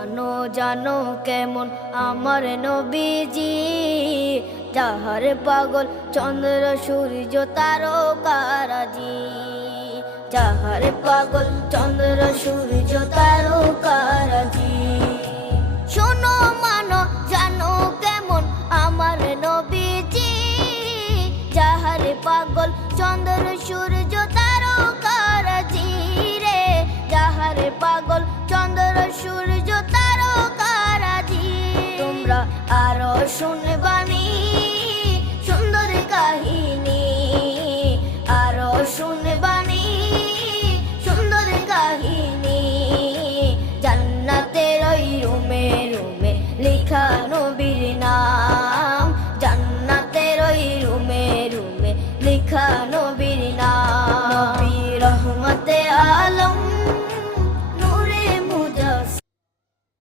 জানো জানো কেমন আমার নবীজি, যাহার পাগল চন্দ্র সূর্য তারকারাজি, যাহার পাগল চন্দ্র সূর্য তারকারাজি। শোনো মানো জানো কেমন আমার নবীজি, যাহার পাগল চন্দ্র সূর্য তারকারাজি রে, যাহার পাগল চন্দ্র সূর্য তারকারাজি। তোমরা আরো শুনে